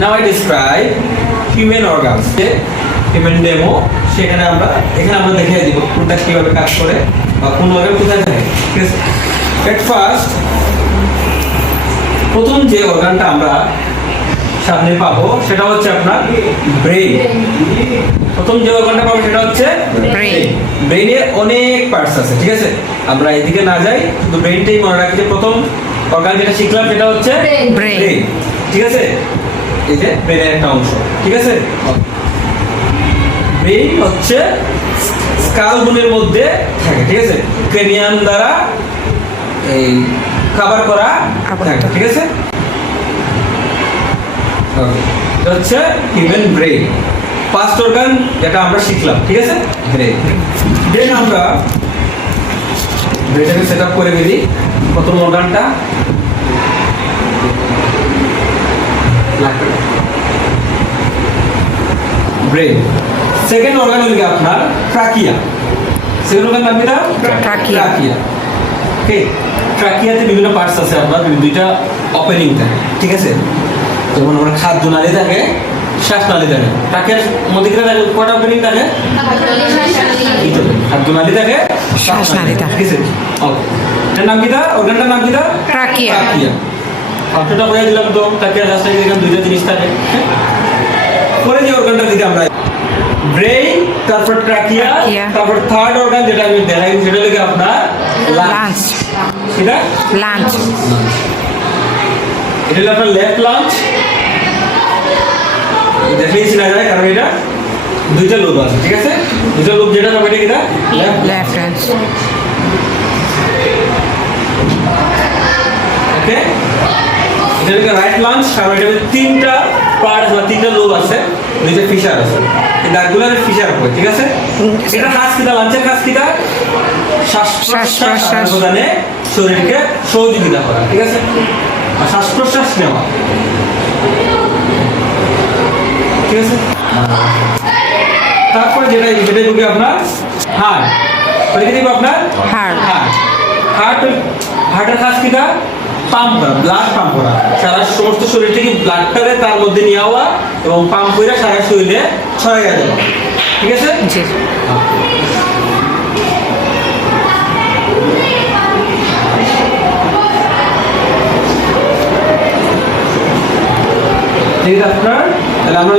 Now I describe human organs, human demo. এখানে আমরা দেখিয়ে দিব কোনটা কিভাবে কাজ করে বা কোন অর্গান কোথায় থাকে। ঠিক আছে, এট ফার্স্ট প্রথম যে অর্গানটা আমরা সামনে পাবো সেটা হচ্ছে আপনার ব্রেইন। প্রথম যে অর্গানটা পাবো সেটা হচ্ছে ব্রেইন। ব্রেইনে অনেক পার্টস আছে, ঠিক আছে, আমরা এদিকে না যাই, শুধু ব্রেইনটাই মনে রাখি যে প্রথম অর্গান যেটা শিখলাম সেটা হচ্ছে ব্রেইন। ঠিক আছে, এই যে ব্রেইনের একটা অংশ। ঠিক আছে, ব্রেইন হচ্ছে স্কাল বোনের মধ্যে থাকে। ঠিক আছে, ক্রেনিয়াম দ্বারা এই কভার করা থাকে। ঠিক আছে, এটা হচ্ছে হিউম্যান ব্রেইন। ফার্স্ট অর্গান যেটা আমরা শিখলাম, ঠিক আছে, ব্রেইন। দেন আমরা ব্রেইনটাকে সেট আপ করে ফেলি। প্রথম অর্গানটা ব্রেইন। সেকেন্ড অর্গান হলো আপনার ট্রাকিয়া। সেকেন্ড অর্গান নাম কি? ট্রাকিয়া। ওকে, ট্রাকিয়াতে বিভিন্ন পার্টস আছে, আপনার দুইটা ওপেনিং থাকে। ঠিক আছে, যেমন আমরা খাদ্য নালী থাকে, শ্বাসনালী থাকে। ট্রাকিয়ার মধ্যে কি থাকে? কয়টা ওপেনিং থাকে? খাদ্য নালী থাকে, শ্বাসনালী থাকে। ঠিক আছে, ওকে, এটার নাম কি? অর্গানটার নাম কি? ট্রাকিয়া। ফার্স্টটা বলে দিলাম তো, ট্রাকিয়া শ্বাসনালী এখানে দুইটা জিনিস থাকে। পরে যে অর্গানটা দিকে আমরা ব্রেইন, তারপর ট্রাকিয়া, তারপর থার্ড অর্গান যেটা আমি দেখাই সেটা হলো আপনার লাঞ্চ। সেটা লাঞ্চ, এটা হলো আপনার লেফট লাঞ্চ। দেখলেই চেনা যায় কারণ এটা দুইটা লোব আছে। ঠিক আছে, দুইটা লোব যেটা হবে এটা লেফট লাঞ্চ। ওকে, এটা হলো রাইট লাঞ্চ। কারণ এটা তিনটা পার্ট বা তিনটা লোব আছে, দুইটা ফিশার আছে, এই দাগগুলো ফিশার হয়। ঠিক আছে, এটা কাজ কিটা? লাঞ্চের কাজ কিটা? শ্বাস প্রশ্বাস প্রদানে শরীরকে সহযোগিতা করা। ঠিক আছে, আর শ্বাস প্রশ্বাস নেওয়া। ঠিক আছে, তারপরে যেটা ঢুকে আপনার হার্ট। ওইদিকে দেখবো আপনার হার্টের কাজ কিটা? পাম্প করা, ব্লাড পাম্প করা, সারা সমস্ত শরীর থেকে ব্লাডটারে তার মধ্যে নিয়ে যাওয়া এবং পাম্প করে সারা শরীরে ছড়াইয়া দেওয়া। ঠিক আছে, ঠিক আছে আপনার। তাহলে আমরা